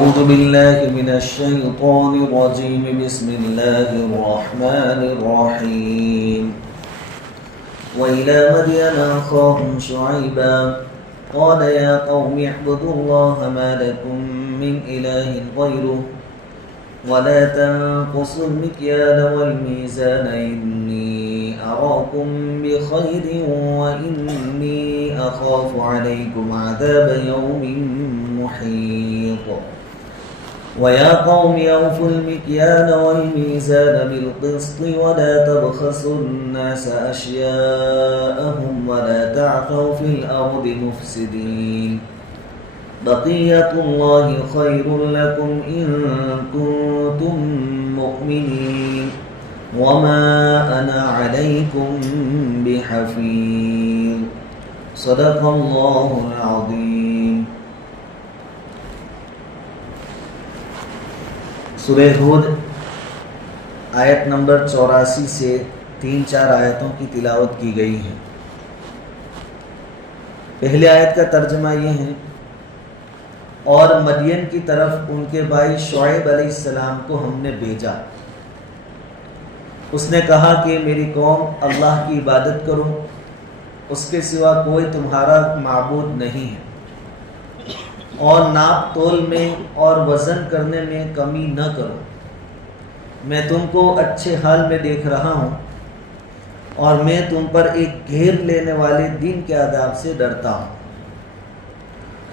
أعوذ بالله من الشيطان الرجيم بسم الله الرحمن الرحيم وإلى مدين أخاهم شعيبا قال يا قوم اعبدوا الله ما لكم من إله غيره ولا تنقصوا المكيال والميزان إني أراكم بخير وإني أخاف عليكم عذاب يوم محيط ويا قوم أوفوا المكيال والميزان بالقسط ولا تبخسوا الناس أشياءهم ولا تعثوا في الأرض مفسدين بقية الله خير لكم إن كنتم مؤمنين وما أنا عليكم بحفيظ صدق الله العظيم. سورہ ہود آیت نمبر 84 سے 3-4 آیتوں کی تلاوت کی گئی ہے. پہلی آیت کا ترجمہ یہ ہے: اور مدین کی طرف ان کے بھائی شعیب علیہ السلام کو ہم نے بھیجا. اس نے کہا کہ میری قوم اللہ کی عبادت کرو، اس کے سوا کوئی تمہارا معبود نہیں ہے، اور ناپ تول میں اور وزن کرنے میں کمی نہ کرو. میں تم کو اچھے حال میں دیکھ رہا ہوں اور میں تم پر ایک گھیر لینے والے دن کے عذاب سے ڈرتا ہوں.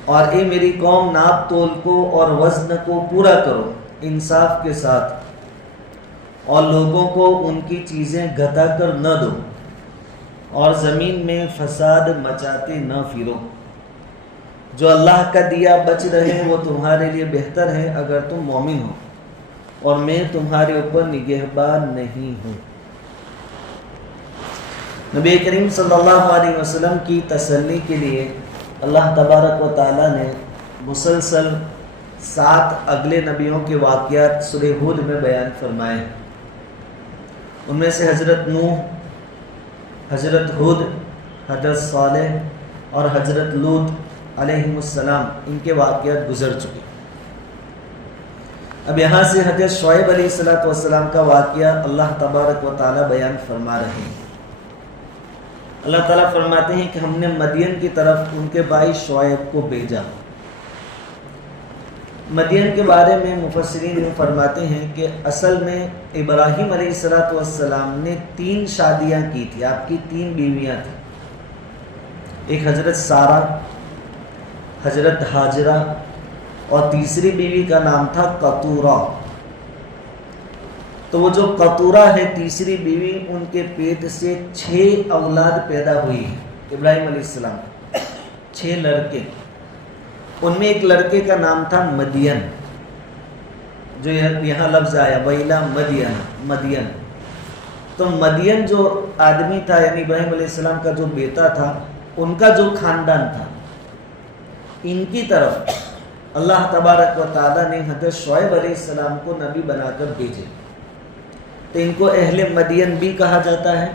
اور اے میری قوم، ناپ تول کو اور وزن کو پورا کرو انصاف کے ساتھ، اور لوگوں کو ان کی چیزیں گھٹا کر نہ دو، اور زمین میں فساد مچاتے نہ پھرو. جو اللہ کا دیا بچ رہے وہ تمہارے لیے بہتر ہے اگر تم مومن ہو، اور میں تمہارے اوپر نگہبان نہیں ہوں. نبی کریم صلی اللہ علیہ وسلم کی تسلی کے لیے اللہ تبارک و تعالیٰ نے مسلسل 7 اگلے نبیوں کے واقعات سورہ ہود میں بیان فرمائے. ان میں سے حضرت نوح، حضرت ہود، حضرت صالح اور حضرت لوط علیہم السلام، ان کے واقعات گزر چکے. اب یہاں سے حضرت شعیب علیہ السلام کا واقعہ اللہ تبارک و تعالیٰ بیان فرما رہے ہیں. اللہ تعالیٰ فرماتے ہیں کہ ہم نے مدین کی طرف ان کے بھائی شعیب کو بھیجا. مدین کے بارے میں مفسرین فرماتے ہیں کہ اصل میں ابراہیم علیہ السلام نے 3 شادیاں کی تھی. آپ کی 3 بیویاں تھیں. ایک حضرت سارہ، حضرت ہاجرہ، اور تیسری بیوی کا نام تھا قطورہ. تو وہ جو قطورہ ہے تیسری بیوی، ان کے پیٹ سے 6 اولاد پیدا ہوئی ہیں ابراہیم علیہ السلام، 6 لڑکے. ان میں ایک لڑکے کا نام تھا مدین، جو یہاں لفظ آیا ویلا مدین. تو مدین جو آدمی تھا، یعنی ابراہیم علیہ السلام کا جو بیٹا تھا، ان کا جو خاندان تھا، ان کی طرف اللہ تبارک و تعالیٰ نے حضرت شعیب علیہ السلام کو نبی بنا کر بھیجے. تو ان کو اہل مدین بھی کہا جاتا ہے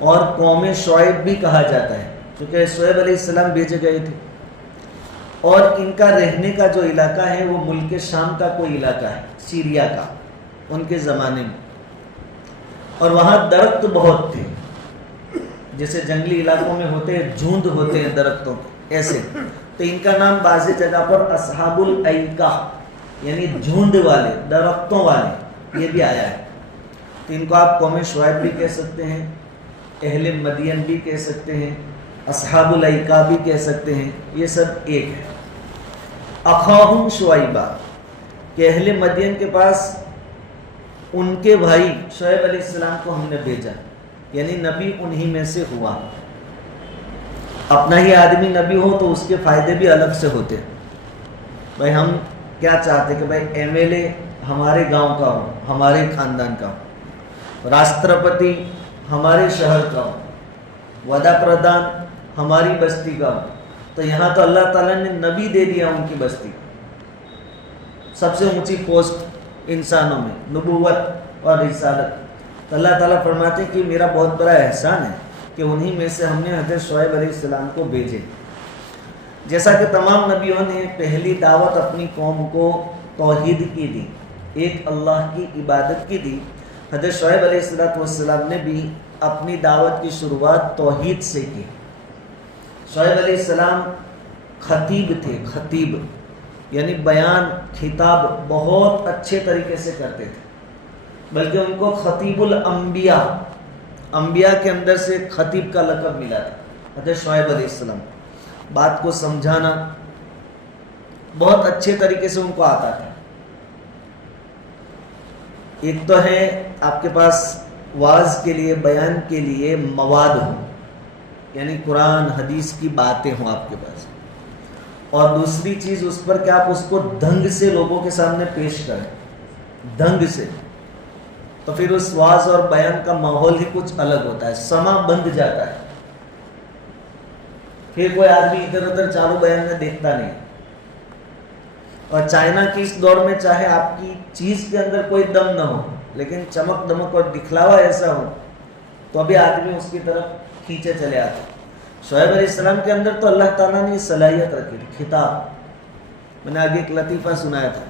اور قوم شعیب بھی کہا جاتا ہے، کیونکہ شعیب علیہ السلام بھیجے گئے تھے. اور ان کا رہنے کا جو علاقہ ہے وہ ملک شام کا کوئی علاقہ ہے، سیریا کا، ان کے زمانے میں. اور وہاں درخت بہت تھے، جیسے جنگلی علاقوں میں ہوتے ہیں، جھوند ہوتے ہیں درختوں کے، ایسے. تو ان کا نام بعضی جگہ پر اصحاب الایکہ، یعنی جھوند والے، درختوں والے، یہ بھی آیا ہے. تو ان کو آپ قوم شعیب بھی کہہ سکتے ہیں، اہل مدین بھی کہہ سکتے ہیں، اصحاب الایکہ بھی کہہ سکتے ہیں، یہ سب ایک ہے. اخاہم شعیبہ، کہ اہل مدین کے پاس ان کے بھائی شعیب علیہ السلام کو ہم نے بھیجا، یعنی نبی انہی میں سے ہوا. اپنا ہی آدمی نبی ہو تو اس کے فائدے بھی الگ سے ہوتے. بھائی ہم کیا چاہتے کہ بھائی ایم ایل اے ہمارے گاؤں کا ہو، ہمارے خاندان کا ہو، راشٹرپتی ہمارے شہر کا ہو، وڈا پردھان ہماری بستی کا ہو. تو یہاں تو اللہ تعالیٰ نے نبی دے دیا ان کی بستی، سب سے اونچی پوسٹ انسانوں میں، نبوت اور رسالت. تو اللہ تعالیٰ فرماتے ہیں کہ میرا بہت بڑا احسان ہے کہ انہی میں سے ہم نے حضرت شعیب علیہ السلام کو بھیجے. جیسا کہ تمام نبیوں نے پہلی دعوت اپنی قوم کو توحید کی دی، ایک اللہ کی عبادت کی دی، حضرت شعیب علیہ السلام نے بھی اپنی دعوت کی شروعات توحید سے کی۔ شعیب علیہ السلام خطیب تھے، خطیب یعنی بیان خطاب بہت اچھے طریقے سے کرتے تھے، بلکہ ان کو خطیب الانبیاء، انبیاء کے اندر سے خطیب کا لقب ملا تھا۔ حضرت شعیب علیہ السلام بات کو سمجھانا بہت اچھے طریقے سے ان کو آتا تھا۔ ایک تو ہے آپ کے پاس واعظ کے لیے، بیان کے لیے مواد ہو، یعنی قرآن حدیث کی باتیں ہوں آپ کے پاس، اور دوسری چیز اس پر کہ آپ اس کو ڈھنگ سے لوگوں کے سامنے پیش کریں، ڈھنگ سے، تو پھر اس واعظ اور بیان کا ماحول ہی کچھ الگ ہوتا ہے، سما بند جاتا ہے، پھر کوئی آدمی ادھر ادھر چالو بیان میں دیکھتا نہیں۔ اور چائنا کی اس دور میں چاہے آپ کی چیز کے اندر کوئی دم نہ ہو، لیکن چمک دمک اور دکھلاوا ایسا ہو تو ابھی آدمی اس کی طرف کھینچے چلے آتے۔ شعیب علیہ السلام کے اندر تو اللہ تعالیٰ نے صلاحیت رکھی تھی، خطاب۔ میں نے آگے ایک لطیفہ سنایا تھا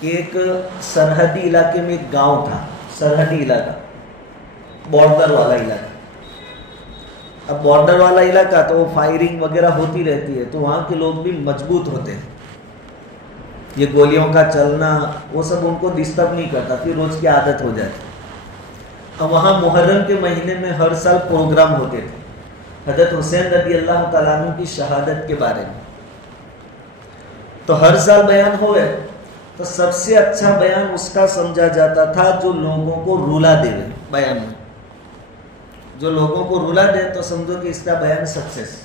کہ ایک سرحدی علاقے میں ایک گاؤں تھا، سرحدی علاقہ، بارڈر والا علاقہ۔ اب بارڈر والا علاقہ تو وہ فائرنگ وغیرہ ہوتی رہتی ہے، تو وہاں کے لوگ بھی مضبوط ہوتے ہیں، یہ گولیوں کا چلنا وہ سب ان کو ڈسٹرب نہیں کرتا، پھر روز کی عادت ہو جاتی۔ اب وہاں محرم کے مہینے میں ہر سال پروگرام ہوتے تھے حضرت حسین رضی اللہ تعالیٰ عنہ کی شہادت کے بارے میں، تو ہر سال بیان ہوئے تو سب سے اچھا بیان اس کا سمجھا جاتا تھا جو لوگوں کو رولا دے بیان میں، جو لوگوں کو رولا دے تو سمجھو کہ اس کا بیان سکسیس۔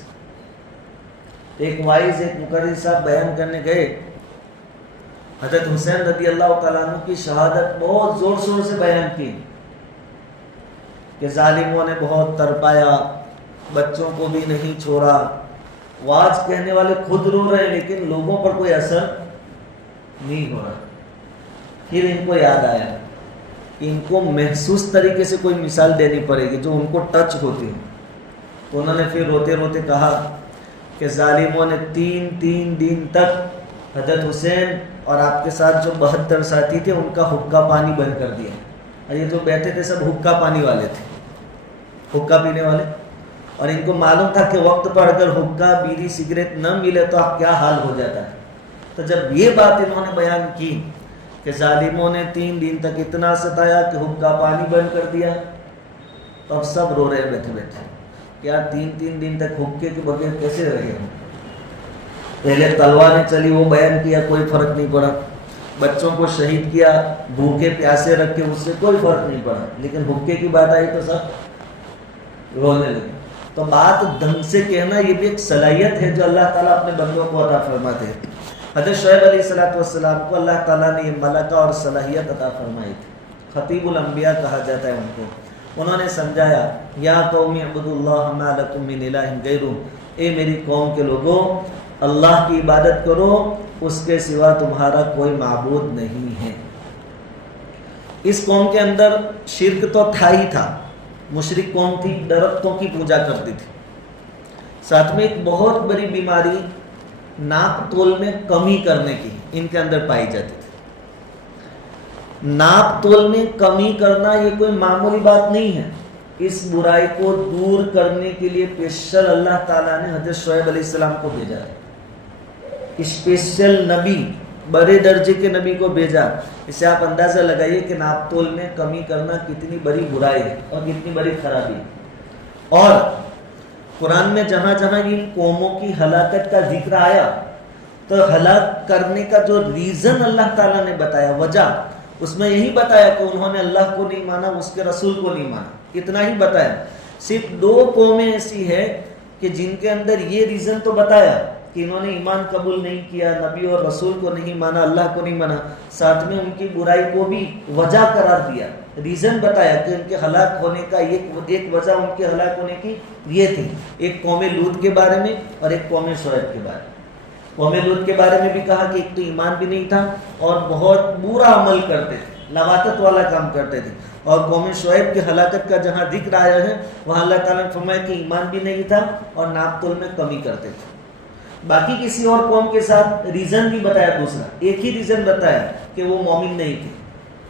ایک وائز، ایک مقرر صاحب بیان کرنے گئے، حضرت حسین رضی اللہ تعالیٰ عنہ کی شہادت بہت زور شور سے بیان کی کہ ظالموں نے بہت تڑپایا، بچوں کو بھی نہیں چھوڑا۔ واعظ کہنے والے خود رو رہے ہیں لیکن لوگوں پر کوئی اثر نہیں ہو رہا۔ پھر ان کو یاد آیا کہ ان کو محسوس طریقے سے کوئی مثال دینی پڑے گی جو ان کو ٹچ ہوتی ہے، تو انہوں نے پھر روتے روتے کہا کہ ظالموں نے تین دن تک حضرت حسین اور آپ کے ساتھ جو 72 ساتھی تھے ان کا حقہ پانی بند کر دیا، اور یہ جو بیٹھے تھے سب حقہ پانی والے تھے، حقہ پینے والے، اور ان کو معلوم تھا کہ وقت پر اگر حقہ، بیڑی، سگریٹ نہ ملے تو اب کیا حال ہو جاتا ہے۔ تو جب یہ بات انہوں نے بیان کی کہ ظالموں نے 3 دن تک اتنا ستایا کہ حقہ پانی بند کر دیا، تو اب سب رو رہے بیٹھے بیٹھے کہ یار 3 دن تک حقے کے بغیر کیسے رہے ہم۔ پہلے تلواریں چلی، وہ بیان کیا، کوئی فرق نہیں پڑا، بچوں کو شہید کیا، بھوکے پیاسے رکھے، اس سے کوئی فرق نہیں پڑا، لیکن حقے کی بات آئی تو سب رونے لگے۔ تو بات ڈھنگ سے کہنا یہ بھی ایک صلاحیت ہے جو اللہ تعالیٰ اپنے بندوں کو عطا فرماتے ہیں۔ حضرت شعیب علیہ السلام کو اللہ تعالیٰ نے یہ ملکہ اور صلاحیت عطا فرمائی تھی، خطیب الانبیاء کہا جاتا ہے ان کو۔ انہوں نے سمجھایا، یا قوم اعبدوا اللہ ما لکم من الہ غیرہ، اے میری قوم کے لوگوں، اللہ کی عبادت کرو، اس کے سوا تمہارا کوئی معبود نہیں ہے۔ اس قوم کے اندر شرک تو تھا ہی تھا، مشرک قوم تھی، درختوں کی پوجا کرتی تھی، ساتھ میں ایک بہت بڑی بیماری ناپ تول میں کمی کرنے کی ان کے اندر پائی جاتی تھی۔ ناپ تول میں کمی کرنا یہ کوئی معمولی بات نہیں ہے، اس برائی کو دور کرنے کے لیے اسپیشل اللہ تعالیٰ نے حضرت شعیب علیہ السلام کو بھیجا ہے، اسپیشل نبی، بڑے درجے کے نبی کو بھیجا۔ اس سے آپ اندازہ لگائیے کہ ناپ تول میں کمی کرنا کتنی بڑی برائی ہے اور کتنی بڑی خرابی ہے۔ اور قرآن میں جہاں جہاں ان قوموں کی ہلاکت کا ذکر آیا تو ہلاک کرنے کا جو ریزن اللہ تعالیٰ نے بتایا، وجہ، اس میں یہی بتایا کہ انہوں نے اللہ کو نہیں مانا، اس کے رسول کو نہیں مانا، اتنا ہی بتایا۔ صرف 2 قومیں ایسی ہے کہ جن کے اندر یہ ریزن تو بتایا کہ انہوں نے ایمان قبول نہیں کیا، نبی اور رسول کو نہیں مانا، اللہ کو نہیں مانا، ساتھ میں ان کی برائی کو بھی وجہ قرار دیا، ریزن بتایا کہ ان کے ہلاک ہونے کا ایک وجہ ان کے ہلاک ہونے کی یہ تھی۔ ایک قوم لوط کے بارے میں اور ایک قوم شعیب کے بارے میں۔ قوم لوط کے بارے میں بھی کہا کہ ایک تو ایمان بھی نہیں تھا اور بہت برا عمل کرتے تھے، لواطت والا کام کرتے تھے، اور قوم شعیب کی ہلاکت کا جہاں ذکر آیا ہے وہاں اللہ تعالیٰ نے فرمایا کہ ایمان بھی نہیں تھا اور ناپ تول میں کمی کرتے تھے۔ باقی کسی اور قوم کے ساتھ ریزن بھی بتایا دوسرا, ایک ہی ریزن بتایا کہ وہ مومن نہیں تھے,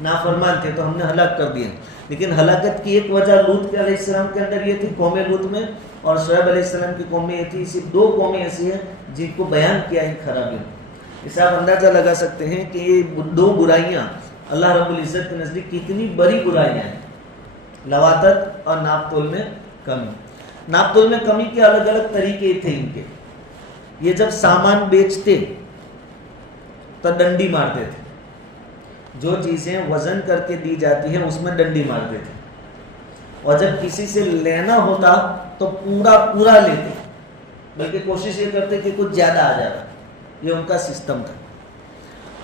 نافرمان تھے, تو ہم نے ہلاک کر دیا. لیکن ہلاکت کی ایک وجہ لوط علیہ السلام کے اندر یہ تھی, قوم لوط میں, اور شعیب علیہ السلام کی قوم میں یہ تھی. صرف 2 قومیں ایسی ہیں جن کو بیان کیا ان خرابیوں. اس سے آپ اندازہ لگا سکتے ہیں کہ یہ 2 برائیاں اللہ رب العزت کے نزدیک کتنی بڑی برائیاں ہیں, لواطت اور ناپ تول میں کمی. ناپ تول میں کمی کے الگ الگ طریقے تھے ان کے. یہ جب سامان بیچتے تو ڈنڈی مارتے تھے, جو چیزیں وزن کر کے دی جاتی ہیں اس میں ڈنڈی مارتے تھے, اور جب کسی سے لینا ہوتا تو پورا لیتے, بلکہ کوشش یہ کرتے کہ کچھ زیادہ آ جاتا. یہ ان کا سسٹم تھا.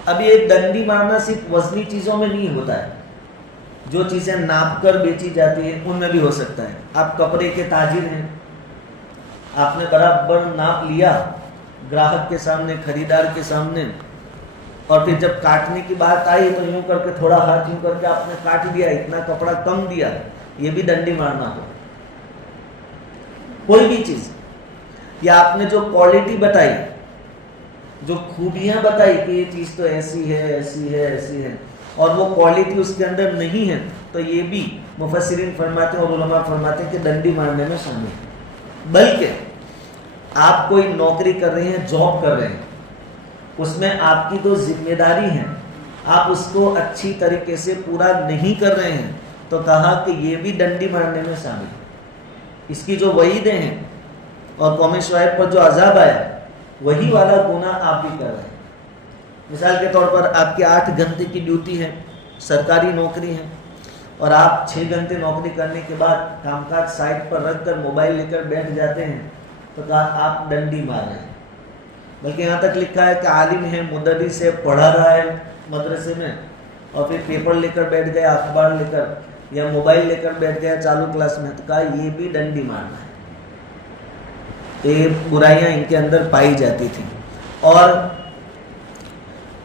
اب یہ ڈنڈی مارنا صرف وزنی چیزوں میں نہیں ہوتا ہے, جو چیزیں ناپ کر بیچی جاتی ہیں ان میں بھی ہو سکتا ہے. آپ کپڑے کے تاجر ہیں, آپ نے برابر ناپ لیا گراہک کے سامنے, خریدار کے سامنے, اور پھر جب کاٹنے کی بات آئی تو یوں کر کے تھوڑا ہاتھ یوں کر کے آپ نے کاٹ دیا, اتنا کپڑا کم دیا, یہ بھی ڈنڈی مارنا ہو. کوئی بھی چیز, یا آپ نے جو کوالٹی بتائی, جو خوبیاں بتائی کہ یہ چیز تو ایسی ہے ایسی ہے ایسی ہے, اور وہ کوالٹی اس کے اندر نہیں ہے, تو یہ بھی مفسرین فرماتے ہیں اور علماء فرماتے ہیں کہ ڈنڈی مارنے میں شامل ہے. بلکہ آپ کوئی نوکری کر رہے ہیں, جاب کر رہے ہیں, اس میں آپ کی تو ذمہ داری ہے, آپ اس کو اچھی طریقے سے پورا نہیں کر رہے ہیں, تو کہا کہ یہ بھی ڈنڈی مارنے میں شامل ہے. اس کی جو وعیدیں ہیں اور قوم شعیب پر جو عذاب آیا, وہی والا گناہ آپ بھی کر رہے ہیں. مثال کے طور پر آپ کی 8 گھنٹے کی ڈیوٹی ہے, سرکاری نوکری ہے, اور آپ 6 گھنٹے نوکری کرنے کے بعد کام کاج سائٹ پر رکھ کر موبائل لے کر بیٹھ جاتے ہیں, تو کہا آپ ڈنڈی مار رہے ہیں. بلکہ یہاں تک لکھا ہے کہ عالم ہے, مدرس ہے, پڑھا رہا ہے مدرسے میں, اور پھر پیپر لے کر بیٹھ گیا, اخبار لے کر یا موبائل لے کر بیٹھ گیا چالو کلاس میں, تو کہا یہ بھی ڈنڈی مارنا ہے. یہ برائیاں ان کے اندر پائی جاتی تھیں. اور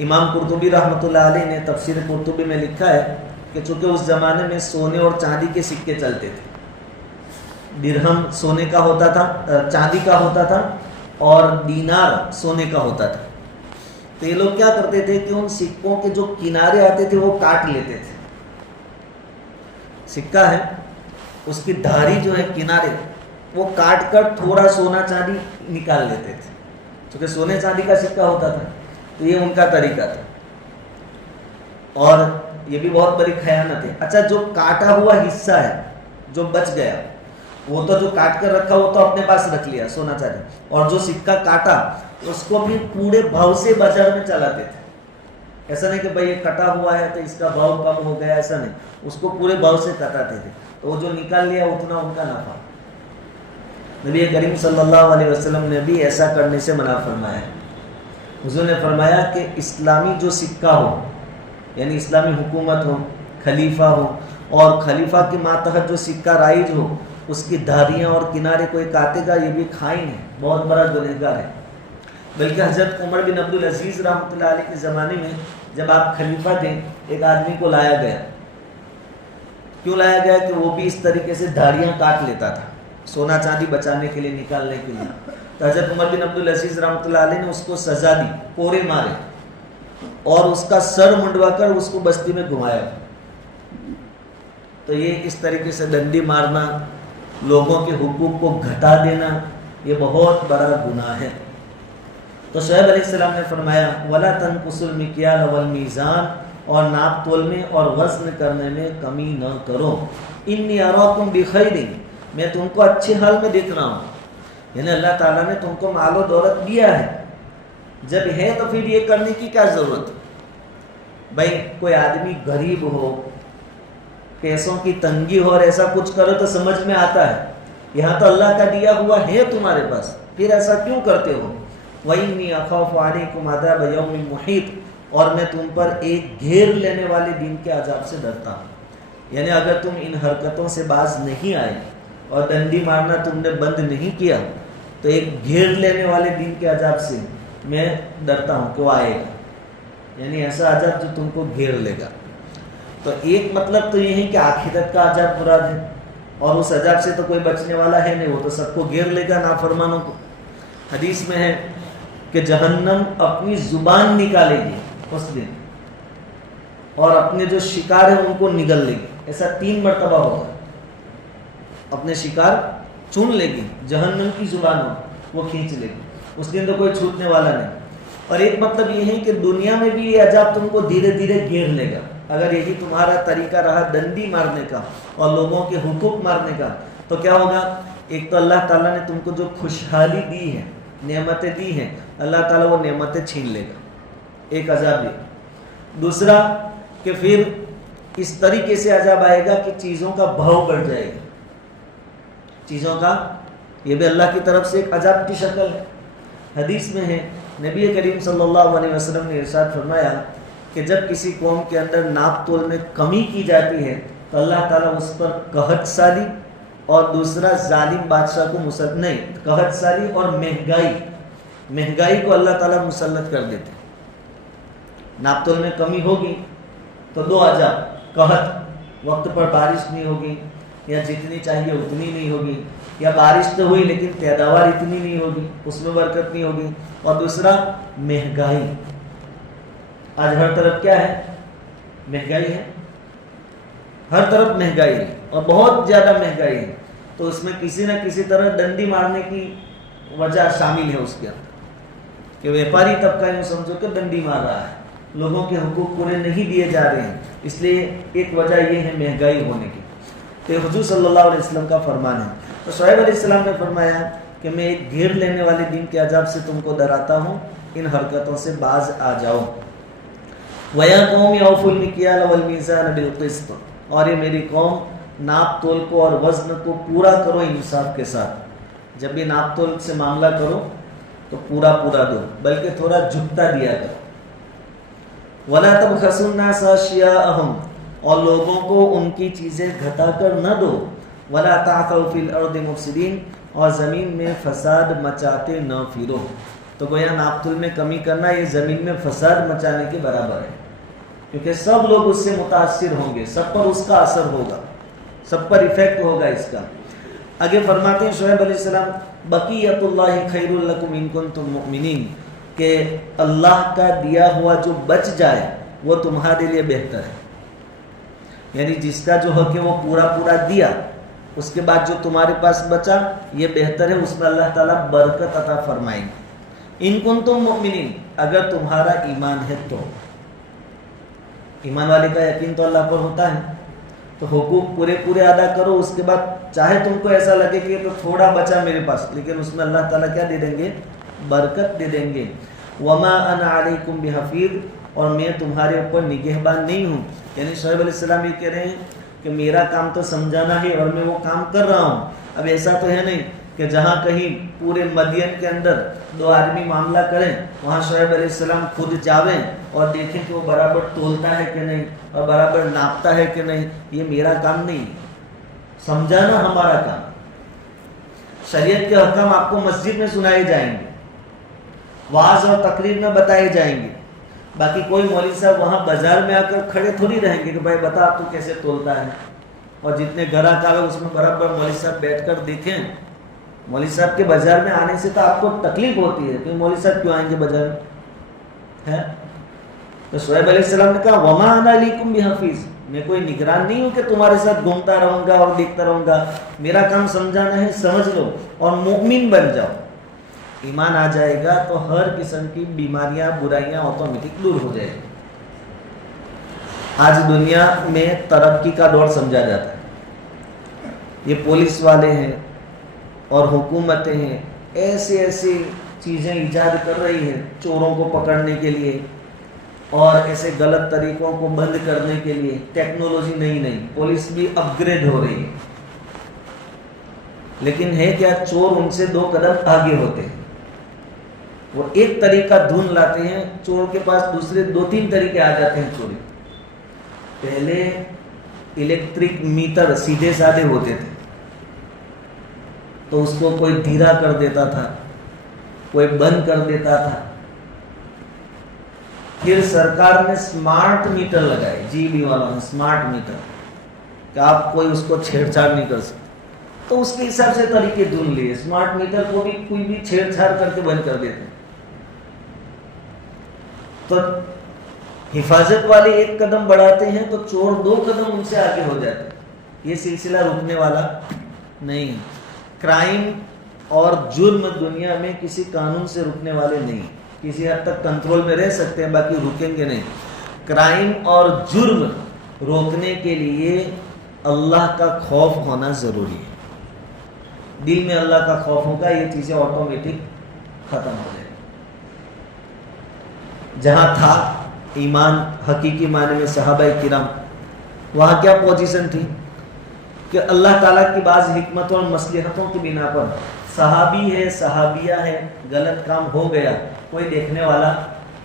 امام قرطبی رحمۃ اللہ علیہ نے تفسیر قرطبی میں لکھا ہے کہ چونکہ اس زمانے میں سونے اور چاندی کے سکے چلتے تھے, درہم سونے کا ہوتا تھا, چاندی کا ہوتا تھا, اور دینار سونے کا ہوتا تھا. تو یہ لوگ کیا کرتے تھے کہ ان سکوں کے جو کنارے آتے تھے وہ کاٹ لیتے تھے. سکہ ہے, اس کی دھاری جو ہے کنارے, وہ کاٹ کر تھوڑا سونا چاندی نکال لیتے تھے. چونکہ سونے چاندی کا سکہ ہوتا تھا, تو یہ ان کا طریقہ تھا, اور یہ بھی بہت بڑی خیانت ہے. اچھا, جو کاٹا ہوا حصہ ہے جو بچ گیا, وہ تو جو کاٹ کر رکھا وہ تو اپنے پاس رکھ لیا سونا چاندی, اور جو سکہ کاٹا اس کو بھی پورے بھاؤ سے بازار میں چلاتے تھے. ایسا نہیں کہ بھائی یہ کٹا ہوا ہے تو اس کا بھاؤ کم ہو گیا, ایسا نہیں, اس کو پورے بھاؤ سے کٹاتے تھے. تو وہ جو نکال لیا اتنا ان کا نفع. نبی کریم صلی اللہ علیہ وسلم نے بھی ایسا کرنے سے منع فرمایا ہے. حضور نے فرمایا کہ اسلامی جو سکہ ہو, یعنی اسلامی حکومت ہو, خلیفہ ہو, اور خلیفہ کے ماتحت جو سکہ رائج ہو, اس کی دھاریاں اور کنارے کوئی کاٹے گا, یہ بھی خائن ہے, بہت بڑا گنہگار ہے. بلکہ حضرت عمر بن عبدالعزیز رحمۃ اللہ علیہ کے زمانے میں جب آپ خلیفہ تھے, ایک آدمی کو لایا گیا. کیوں لایا گیا؟ کہ وہ بھی اس طریقے سے دھاڑیاں کاٹ لیتا تھا سونا چاندی بچانے کے لیے, نکالنے کے لیے. تو حضرت عمر بن عبدالعزیز رحمۃ اللہ علیہ نے اس کو سزا دی, کوڑے مارے, اور اس کا سر منڈوا کر اس کو بستی میں گھمایا. تو یہ اس طریقے سے ڈنڈی مارنا, لوگوں کے حقوق کو گھٹا دینا, یہ بہت بڑا گناہ ہے. تو شعیب علیہ السلام نے فرمایا وَلَا تَنْقُصُوا الْمِكْيَالَ وَالْمِيزَانَ, اور ناپ تول میں اور وزن کرنے میں کمی نہ کرو. اِنِّي أَرَاكُمْ بِخَيْرٍ, میں تم کو اچھے حال میں دیکھ رہا ہوں. یعنی اللہ تعالیٰ نے تم کو مال و دولت دیا ہے, جب ہے تو پھر یہ کرنے کی کیا ضرورت؟ بھائی کوئی آدمی غریب ہو, پیسوں کی تنگی ہو, اور ایسا کچھ کرو تو سمجھ میں آتا ہے. یہاں تو اللہ کا دیا ہوا ہے تمہارے پاس, پھر ایسا کیوں کرتے ہو؟ وَإِنِّي أَخَافُ عَلَيْكُمْ عَذَابَ يَوْمٍ مُحِيطٍ, اور میں تم پر ایک گھیر لینے والے دن کے عذاب سے ڈرتا ہوں. یعنی اگر تم ان حرکتوں سے باز نہیں آئے اور ڈنڈی مارنا تم نے بند نہیں کیا, تو ایک گھیر لینے والے دن کے عذاب سے میں ڈرتا ہوں کہ وہ آئے گا. یعنی ایسا عذاب جو تم کو گھیر لے گا. تو ایک مطلب تو یہ ہے کہ آخرت کا عذاب مراد ہے, اور اس عذاب سے تو کوئی بچنے والا ہے نہیں, وہ تو سب کو گھیر لے گا نافرمانوں کو. حدیث میں ہے کہ جہنم اپنی زبان نکالے گی اس دن اور اپنے جو شکار ہیں ان کو نگل لے گی. ایسا 3 مرتبہ ہوگا. اپنے شکار چن لے گی, جہنم کی زبان ہو وہ کھینچ لے گی. اس دن تو کوئی چھوٹنے والا نہیں. اور ایک مطلب یہ ہے کہ دنیا میں بھی یہ عذاب تم کو دھیرے دھیرے گھیر لے گا. اگر یہی تمہارا طریقہ رہا ڈنڈی مارنے کا اور لوگوں کے حقوق مارنے کا تو کیا ہوگا؟ ایک تو اللہ تعالیٰ نے تم کو جو خوشحالی دی ہے, نعمتیں دی ہیں, اللہ تعالیٰ وہ نعمتیں چھین لے گا. ایک عذاب یہ. دوسرا کہ پھر اس طریقے سے عذاب آئے گا کہ چیزوں کا بھاؤ بڑھ جائے گا. چیزوں کا, یہ بھی اللہ کی طرف سے ایک عذاب کی شکل ہے. حدیث میں ہے نبی کریم صلی اللہ علیہ وسلم نے ارشاد فرمایا کہ جب کسی قوم کے اندر ناپ تول میں کمی کی جاتی ہے تو اللہ تعالیٰ اس پر قحط سالی اور دوسرا ظالم بادشاہ کو مسلط نہیں, قحط سالی اور مہنگائی کو اللہ تعالیٰ مسلط کر دیتے. ناپ تول میں کمی ہوگی تو 2 عذاب, قحط, وقت پر بارش نہیں ہوگی یا جتنی چاہیے اتنی نہیں ہوگی, یا بارش تو ہوئی لیکن پیداوار اتنی نہیں ہوگی, اس میں برکت نہیں ہوگی. اور دوسرا مہنگائی. آج ہر طرف کیا ہے؟ مہنگائی ہے. ہر طرف مہنگائی ہے اور بہت زیادہ مہنگائی ہے. تو اس میں کسی نہ کسی طرح ڈنڈی مارنے کی وجہ شامل ہے اس کے اندر کہ ویپاری طبقہ یوں سمجھو کہ ڈنڈی مار رہا ہے, لوگوں کے حقوق پورے نہیں دیے جا رہے ہیں. اس لیے ایک وجہ یہ ہے مہنگائی ہونے کی. تو حضور صلی اللہ علیہ وسلم کا فرمان ہے. تو شعیب علیہ السلام نے فرمایا کہ میں ایک گھیر لینے والے دن کے عذاب سے تم کو ڈراتا ہوں, ان حرکتوں سے باز آ جاؤ. وَيَا قَوْمِ أَوْفُوا الْمِكْيَالَ وَالْمِيزَانَ بِالْقِسْطِ, اور یہ میری قوم ناپ تول کو اور وزن کو پورا کرو انصاف کے ساتھ. جب بھی ناپ تول سے معاملہ کرو تو پورا دو, بلکہ تھوڑا جھکتا دیا کرو. وَلَا تَبْخَسُوا النَّاسَ أَشْيَاءَهُمْ, اور لوگوں کو ان کی چیزیں گھٹا کر نہ دو. وَلَا تَعْثَوْا فِي الْأَرْضِ مُفْسِدِينَ, اور زمین میں فساد مچاتے نہ پھرو. تو گویا ناپ تول میں کمی کرنا یہ زمین میں فساد مچانے کے برابر ہے, کیونکہ سب لوگ اس سے متاثر ہوں گے, سب پر اس کا اثر ہوگا, سب پر ایفیکٹ ہوگا اس کا. آگے فرماتے ہیں شعیب علیہ السلام بقیت اللہ خیر لکم ان کنتم مؤمنین, کہ اللہ کا دیا ہوا جو بچ جائے وہ تمہارے لیے بہتر ہے. یعنی جس کا جو حق ہے وہ پورا دیا, اس کے بعد جو تمہارے پاس بچا یہ بہتر ہے, اس میں اللہ تعالیٰ برکت عطا فرمائیں گے. ان کنتم مؤمنین, اگر تمہارا ایمان ہے تو. ایمان والے کا یقین تو اللہ پر ہوتا ہے. تو حقوق پورے ادا کرو, اس کے بعد چاہے تم کو ایسا لگے کہ یہ تو تھوڑا بچا میرے پاس, لیکن اس میں اللہ تعالیٰ کیا دے دیں گے؟ برکت دے دیں گے. وما انا علیکم بحفیظ, اور میں تمہارے اوپر نگہبان نہیں ہوں. یعنی شعیب علیہ السلام یہ کہہ رہے ہیں کہ میرا کام تو سمجھانا ہے اور میں وہ کام کر رہا ہوں. اب ایسا تو ہے نہیں کہ جہاں کہیں پورے مدین کے اندر 2 آدمی معاملہ کریں, وہاں شعیب علیہ السلام خود جاویں اور دیکھیں کہ وہ برابر تولتا ہے کہ نہیں اور برابر ناپتا ہے کہ نہیں. یہ میرا کام نہیں, سمجھانا ہمارا کام. شریعت کے حکم آپ کو مسجد میں سنائے جائیں گے, وعظ اور تقریر میں بتائے جائیں گے. باقی کوئی مولوی صاحب وہاں بازار میں آ کر کھڑے تھوڑی رہیں گے کہ بھائی بتا تو کیسے تولتا ہے, اور جتنے گھراک آئے اس میں برابر مولوی صاحب بیٹھ کر دیکھیں. مولوی صاحب کے بازار میں آنے سے تو آپ کو تکلیف ہوتی ہے کہ مولوی صاحب کیوں آئیں گے بازار میں. تو شعیب علیہ السلام نے کہا وما انا علیکم بحفیظ, میں کوئی نگران نہیں ہوں کہ تمہارے ساتھ گھومتا رہوں گا اور دیکھتا رہوں گا. میرا کام سمجھانا ہے, سمجھ لو اور مومن بن جاؤ. ایمان آ جائے گا تو ہر قسم کی بیماریاں برائیاں آٹومیٹک دور ہو جائے گی. آج دنیا میں ترقی کا دور سمجھا جاتا ہے. یہ پولیس والے ہیں اور حکومتیں ہیں, ایسی چیزیں ایجاد کر رہی ہیں چوروں کو پکڑنے کے لیے اور ایسے غلط طریقوں کو بند کرنے کے لیے. ٹیکنالوجی نہیں, پولیس بھی اپ گریڈ ہو رہی ہے. لیکن ہے کیا, چور ان سے 2 قدم آگے ہوتے ہیں. وہ ایک طریقہ ڈھونڈ لاتے ہیں, چور کے پاس دوسرے 2-3 طریقے آ جاتے ہیں چوری. پہلے الیکٹرک میٹر سیدھے سادے ہوتے تھے تو اس کو کوئی دھیرا کر دیتا تھا, کوئی بند کر دیتا تھا. پھر سرکار نے سمارٹ میٹر لگائے, جی بی والوں نے سمارٹ میٹر, کہ آپ کوئی اس کو چھیڑ چھاڑ نہیں کر سکتے. تو اس کے حساب سے طریقے ڈھونڈ لیے. سمارٹ میٹر کو بھی کوئی بھی چھیڑ چھاڑ کر کے بند کر دیتے. تو حفاظت والے ایک قدم بڑھاتے ہیں تو چور 2 قدم ان سے آگے ہو جاتے ہیں. یہ سلسلہ رکنے والا نہیں ہے. کرائم اور جرم دنیا میں کسی قانون سے رکنے والے نہیں. کسی حد تک کنٹرول میں رہ سکتے ہیں، باقی رکیں گے نہیں. کرائم اور جرم روکنے کے لیے اللہ کا خوف ہونا ضروری ہے. دل میں اللہ کا خوف ہوگا، یہ چیزیں آٹومیٹک ختم ہو جائیں. جہاں تھا ایمان حقیقی معنی میں صحابہ کرام، وہاں کیا پوزیشن تھی کہ اللہ تعالیٰ کی بعض حکمتوں اور مصلحتوں کی بنا پر صحابی ہے صحابیہ ہے، غلط کام ہو گیا، کوئی دیکھنے والا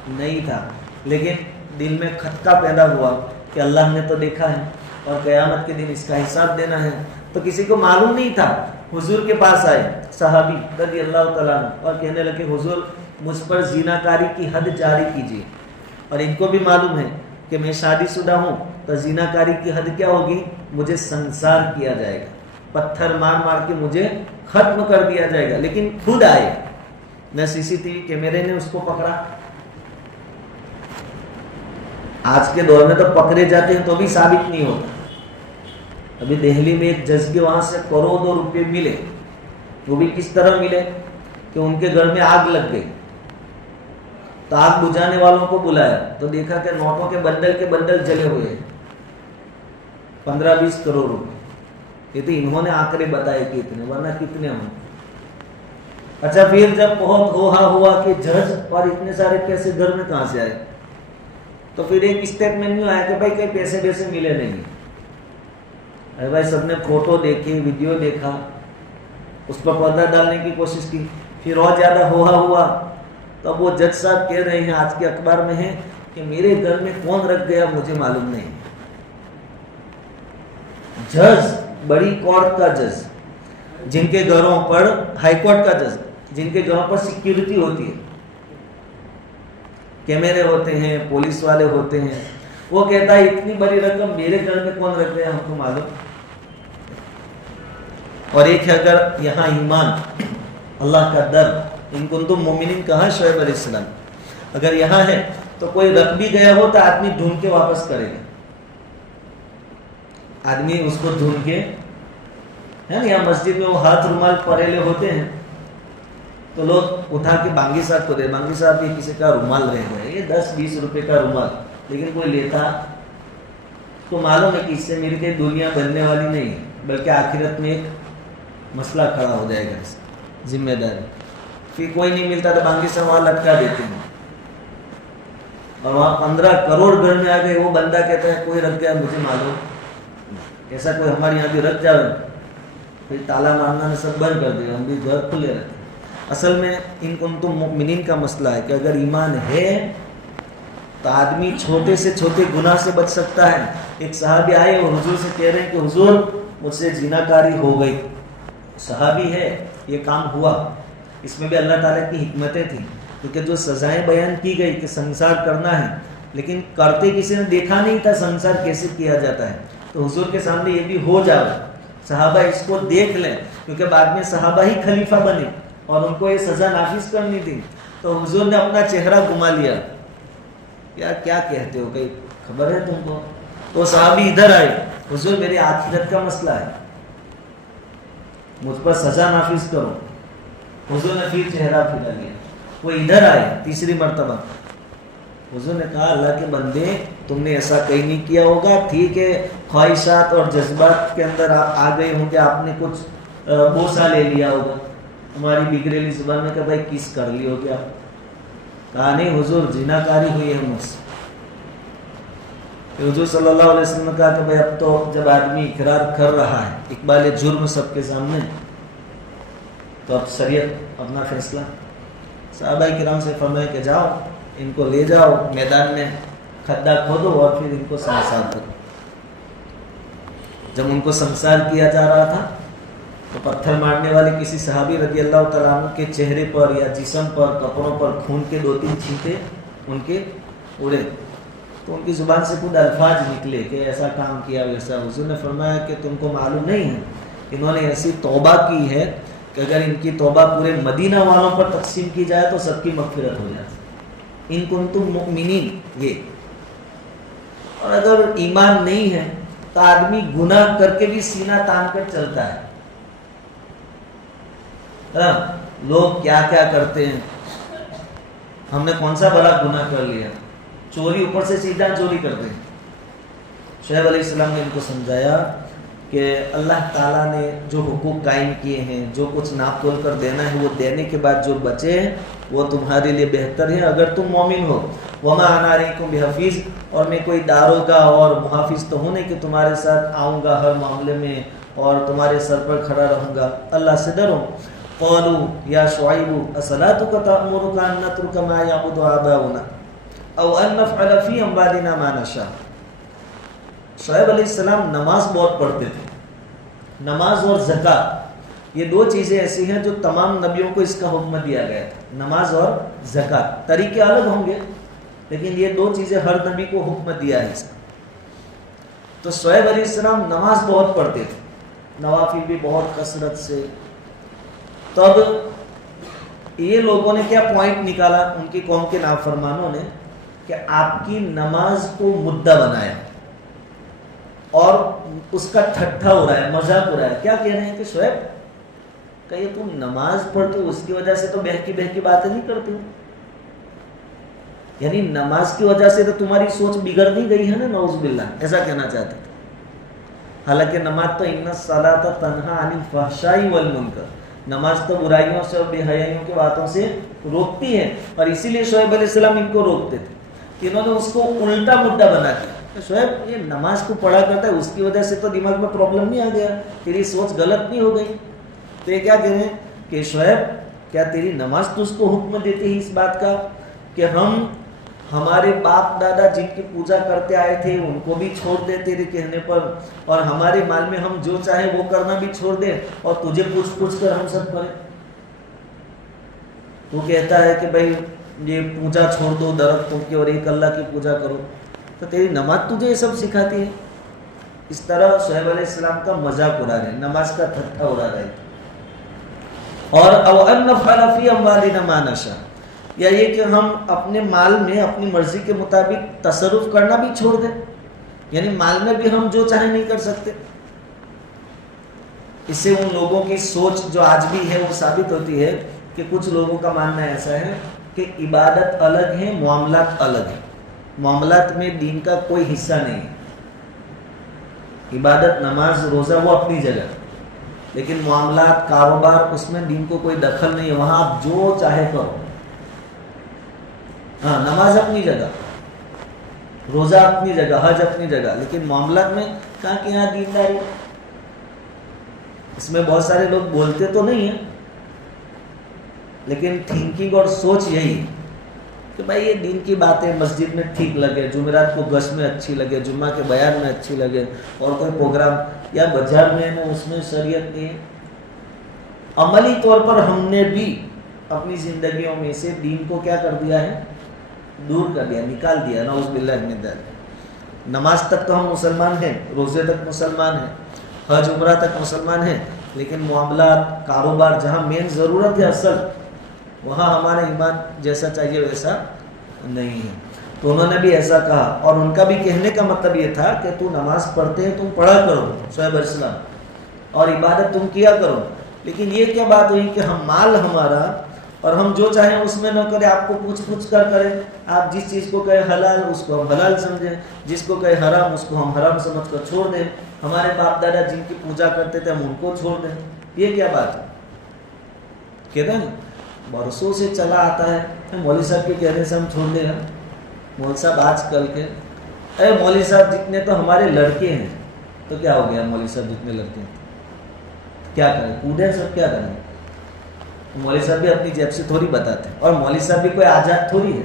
نہیں تھا، لیکن دل میں خطکا پیدا ہوا کہ اللہ نے تو دیکھا ہے اور قیامت کے دن اس کا حساب دینا ہے. تو کسی کو معلوم نہیں تھا. حضور کے پاس آئے صحابی رضی اللہ تعالیٰ عنہ اور کہنے لگے حضور مجھ پر زنا کاری کی حد جاری کیجیے. اور ان کو بھی معلوم ہے کہ میں شادی شدہ ہوں تو زنا کاری کی حد کیا ہوگی، مجھے سنسار کیا جائے گا، پتھر مار مار کے مجھے ختم کر دیا جائے گا. لیکن خود آئے، نہ CCTV کیمرے نے اس کو پکڑا. آج کے دور میں تو پکڑے جاتے ہیں تو بھی ثابت نہیں ہوتا. ابھی دہلی میں ایک جج کے وہاں سے کروڑوں روپے ملے. وہ بھی کس طرح ملے کہ ان کے گھر میں آگ لگ گئی تو آگ بجھانے والوں کو بلایا تو دیکھا کہ نوٹوں کے بندل جلے ہوئے ہیں، 15-20 کروڑ روپے. یہ تو انہوں نے آنکڑے بتائے کہ اتنے، ورنہ کتنے ہوں. اچھا پھر جب بہت ہوا کہ جج اور اتنے سارے پیسے گھر میں کہاں سے آئے، تو پھر ایک اسٹیٹمنٹ میں آیا کہ بھائی کئی پیسے ملے نہیں. ارے بھائی سب نے فوٹو دیکھی، ویڈیو دیکھا، اس پر پردہ ڈالنے کی کوشش کی. پھر اور زیادہ ہوا تو اب وہ جج صاحب کہہ رہے ہیں، آج کے اخبار میں ہے کہ میرے گھر میں کون رکھ گیا مجھے معلوم نہیں. جج، بڑی کورٹ کا جج، جن کے گھروں پر، ہائی کورٹ کا جج جن کے گھروں پر سیکیورٹی ہوتی ہے، کیمرے ہوتے ہیں، پولیس والے ہوتے ہیں، وہ کہتا ہے اتنی بڑی رقم میرے گھر میں کون رکھ گیا ہم کو معلوم. اور ایک ہے اگر یہاں ایمان، اللہ کا ڈر، ان کنتم مومنین کہا شعیب علیہ السلام، اگر یہاں ہے تو کوئی رکھ بھی گیا ہو تو آدمی ڈھونڈ کے واپس کرے گا. آدمی اس کو ڈھونڈ کے، ہے نا، یہاں مسجد میں وہ ہاتھ رومال پریلے ہوتے ہیں تو لوگ اٹھا کے بانگی صاحب کو دے، بانگی صاحب یہ کسی کا رومال رہ گئے، یہ 10-20 روپے کا رومال، لیکن کوئی لیتا تو معلوم ہے کہ اس سے میری کوئی دنیا بننے والی نہیں ہے، بلکہ آخرت میں ایک مسئلہ کھڑا ہو جائے گا، ذمہ داری. پھر کوئی نہیں ملتا تو بانگی صاحب وہاں لٹکا دیتے ہیں، اور وہاں 15 کروڑ گھر میں آ گئے. وہ بندہ کہتا ہے کوئی رکھ گیا مجھے معلوم. ایسا کوئی ہمارے یہاں بھی رکھ جائے پھر تالا مارنا نے سب بند کر دے گا، ہم بھی گھر کھلے رکھتے. اصل میں ان کنتم مؤمنین کا مسئلہ ہے کہ اگر ایمان ہے تو آدمی چھوٹے سے چھوٹے گناہ سے بچ سکتا ہے. ایک صحابی آئے اور حضور سے کہہ رہے ہیں کہ حضور مجھ سے زنا کاری ہو گئی. صحابی ہے، یہ کام ہوا، اس میں بھی اللہ تعالیٰ کی حکمتیں تھیں، کیونکہ جو سزائیں بیان کی گئی کہ سنسار کرنا ہے، لیکن کرتے کسی نے دیکھا نہیں تھا سنسار کیسے کیا جاتا ہے. تو حضور کے سامنے یہ بھی ہو جائے، صحابہ اس کو دیکھ لیں، کیونکہ بعد میں صحابہ ہی خلیفہ بنے اور ان کو یہ سزا نافذ کرنی تھی. تو حضور نے اپنا چہرہ گھما لیا، یار کیا کہتے ہو، کہیں خبر ہے تم کو؟ وہ صحابی ادھر آئے، حضور میرے آخرت کا مسئلہ ہے، مجھ پر سزا نافذ کرو. حضور نے پھر چہرہ پھرا لیا. وہ ادھر آئے تیسری مرتبہ، حضور نے کہا اللہ کے بندے تم نے ایسا کہیں نہیں کیا ہوگا، ٹھیک ہے خواہشات اور جذبات کے اندر آ گئے ہوں گے، آپ نے کچھ بوسہ لے لیا ہوگا. ہماری بگڑیلی زبان میں کہ بھائی کس کر لی ہوگی آپ. کہا نہیں حضور زنا کاری ہوئی ہے مجھ سے. حضور صلی اللہ علیہ وسلم نے کہا کہ بھائی اب تو جب آدمی اقرار کر رہا ہے اقبال جرم سب کے سامنے، تو اب شریعت اپنا فیصلہ. صحابہ کرام سے فرمایا کہ جاؤ ان کو لے جاؤ میدان میں، کھڈا کھودو اور پھر ان کو سنسار کرو. جب ان کو سنسار کیا جا رہا تھا تو پتھر مارنے والے کسی صحابی رضی اللہ تعالیٰ عنہ کے چہرے پر یا جسم پر، کپڑوں پر خون کے 2-3 چھینٹے ان کے اڑے. تو ان کی زبان سے کچھ الفاظ نکلے کہ ایسا کام کیا ویسا. حضور نے فرمایا کہ تم کو معلوم نہیں ہے انہوں نے ایسی توبہ کی ہے کہ اگر ان کی توبہ پورے مدینہ والوں پر تقسیم کی جائے تو سب کی مغفرت ہو جاتی. ان کنتم مؤمنین یہ. اور اگر ایمان نہیں ہے تو آدمی گناہ کر کے بھی سینہ تان کر چلتا ہے. لوگ کیا کیا کرتے ہیں. ہم نے کون سا بڑا گناہ کر لیا, چوری اوپر سے سیدھا چوری کرتے ہیں. شعیب علیہ السلام نے ان کو سمجھایا کہ اللہ تعالیٰ نے جو حقوق قائم کیے ہیں, جو کچھ ناپ تول کر دینا ہے وہ دینے کے بعد جو بچے وہ تمہارے لیے بہتر ہے اگر تم مومن ہو. وما انا علیکم بحفیظ, اور میں کوئی داروگا اور محافظ تو ہوں نہیں کہ تمہارے ساتھ آؤں گا ہر معاملے میں اور تمہارے سر پر کھڑا رہوں گا. اللہ سے ڈرو. قالوا یا شعیب اصلاتک تأمرک ان نترک ما یعبد آباؤنا او ان نفعل فی اموالنا ما نشاء. شعیب علیہ السلام نماز بہت پڑھتے تھے. نماز اور زکوٰۃ یہ دو چیزیں ایسی ہیں جو تمام نبیوں کو اس کا حکم دیا گیا تھا. نماز اور زکوٰۃ, طریقے الگ ہوں گے لیکن یہ دو چیزیں ہر نبی کو حکم دیا ہے اس کا. تو شعیب علیہ السلام نماز بہت پڑھتے تھے, نوافل بھی بہت کثرت سے. تب یہ لوگوں نے کیا پوائنٹ نکالا ان کی قوم کے نافرمانوں نے کہ آپ کی نماز کو مدعا بنایا اور اس کا ٹھٹھا ہو رہا ہے, مذاق ہو رہا ہے. کیا کہہ رہے ہیں کہ شعیب کہ یہ تم نماز پڑھتے ہو اس کی وجہ سے تو بہکی باتیں نہیں کرتے ہو, یعنی نماز کی وجہ سے تو تمہاری سوچ بگڑ نہیں گئی ہے نا, نعوذ باللہ, ایسا کہنا چاہتے تھے. حالانکہ نماز تو ان الصلاۃ تنہا عن الفحشاء والمنکر, نماز تو برائیوں سے اور بے حیائیوں کی باتوں سے روکتی ہے. اور اسی لیے شعیب علیہ السلام ان کو روکتے تھے کہ انہوں نے اس کو الٹا مدعا بنا دیا. شعیب یہ نماز کو پڑھا کرتا ہے اس کی وجہ سے تو دماغ میں پرابلم نہیں آ گیا, تیری سوچ غلط نہیں ہو گئی. تو یہ کیا کہہ رہے ہیں کہ شعیب کیا تیری نماز تو اس کو حکم دیتی ہے اس بات کا کہ ہم ہمارے باپ دادا جن کی پوجا کرتے آئے تھے ان کو بھی چھوڑ دیں تیرے کہنے پر, اور ہمارے مال میں ہم جو چاہے وہ کرنا بھی چھوڑ دیں اور تجھے پوچھ کر ہم سب کریں. تو کہتا ہے کہ بھائی یہ پوجا چھوڑ دو درختوں کی اور ایک اللہ کی پوجا کرو. تو تیری نماز تجھے یہ سب سکھاتی ہے. اس طرح شعیب علیہ السلام کا مذاق اڑا رہے, نماز کا ٹھٹھا اڑا رہے. اور او ان نفعل فی اموالنا ما نشاء, یا یہ کہ ہم اپنے مال میں اپنی مرضی کے مطابق تصرف کرنا بھی چھوڑ دیں, یعنی مال میں بھی ہم جو چاہے نہیں کر سکتے. اس سے ان لوگوں کی سوچ جو آج بھی ہے وہ ثابت ہوتی ہے کہ کچھ لوگوں کا ماننا ایسا ہے کہ عبادت الگ ہے, معاملات الگ ہیں. معاملات میں دین کا کوئی حصہ نہیں ہے. عبادت نماز روزہ وہ اپنی جگہ, لیکن معاملات کاروبار اس میں دین کو کوئی دخل نہیں ہے, وہاں آپ جو چاہے کرو. ہاں نماز اپنی جگہ, روزہ اپنی جگہ, حج اپنی جگہ, لیکن معاملات میں کہاں کہ یہاں دینداری. اس میں بہت سارے لوگ بولتے تو نہیں ہیں لیکن تھنکنگ اور سوچ یہی ہے کہ بھائی یہ دین کی باتیں مسجد میں ٹھیک لگے, جمعرات کو گش میں اچھی لگے, جمعہ کے بیان میں اچھی لگے, اور کوئی پروگرام یا بازار میں ہے اس میں شریعت نہیں ہے. عملی طور پر ہم نے بھی اپنی زندگیوں میں سے دین کو کیا کر دیا ہے, دور کر دیا, نکال دیا. نعوذ باللہ من ذلک. نماز تک تو ہم مسلمان ہیں, روزے تک مسلمان ہیں, حج عمرہ تک مسلمان ہیں, لیکن معاملات کاروبار جہاں مین ضرورت ہے اصل, وہاں ہمارا ایمان جیسا چاہیے ویسا نہیں ہے. تو انہوں نے بھی ایسا کہا, اور ان کا بھی کہنے کا مطلب یہ تھا کہ تو نماز پڑھتے ہیں تم پڑھا کرو شعیب علیہ السلام, اور عبادت تم کیا کرو, لیکن یہ کیا بات ہوئی کہ ہم مال ہمارا اور ہم جو چاہیں اس میں نہ کریں, آپ کو پوچھ کر کریں. آپ جس چیز کو کہیں حلال اس کو ہم حلال سمجھیں, جس کو کہیں حرام اس کو ہم حرام سمجھ کر چھوڑ دیں. ہمارے باپ دادا جن کی پوجا کرتے تھے ہم ان کو چھوڑ دیں. یہ کیا بات ہے؟ کہتے ہیں برسوں سے چلا آتا ہے, مولوی صاحب کے کہنے سے ہم چھوڑ دیں. مولوی صاحب آج کل کے مولوی صاحب جتنے تو ہمارے لڑکے ہیں, تو کیا ہو گیا مولوی صاحب جتنے لڑکے ہیں کیا کریں, کودیں سب کیا کریں. مولوی صاحب بھی اپنی جیب سے تھوڑی بتاتے ہیں, اور مولوی صاحب بھی کوئی آزاد تھوڑی ہے.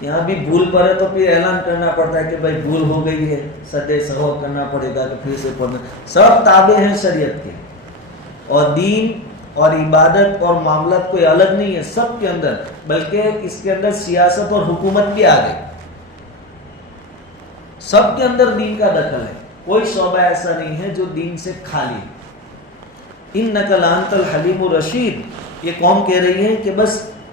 یہاں بھی بھول پڑے تو پھر اعلان کرنا پڑتا ہے کہ بھائی بھول ہو گئی ہے, سدے سہو کرنا پڑے گا کہ پھر سے پڑھنا. سب تابع ہیں شریعت کے, اور دین اور عبادت اور معاملات کوئی الگ نہیں ہے سب کے اندر, بلکہ اس کے اندر سیاست اور حکومت بھی آ گئی. سب کے اندر دین کا دخل ہے, کوئی شعبہ ایسا نہیں ہے جو دین سے خالی. انک لانت الحلیم الرشید, یہ قوم کہہ رہی ہے کہ بس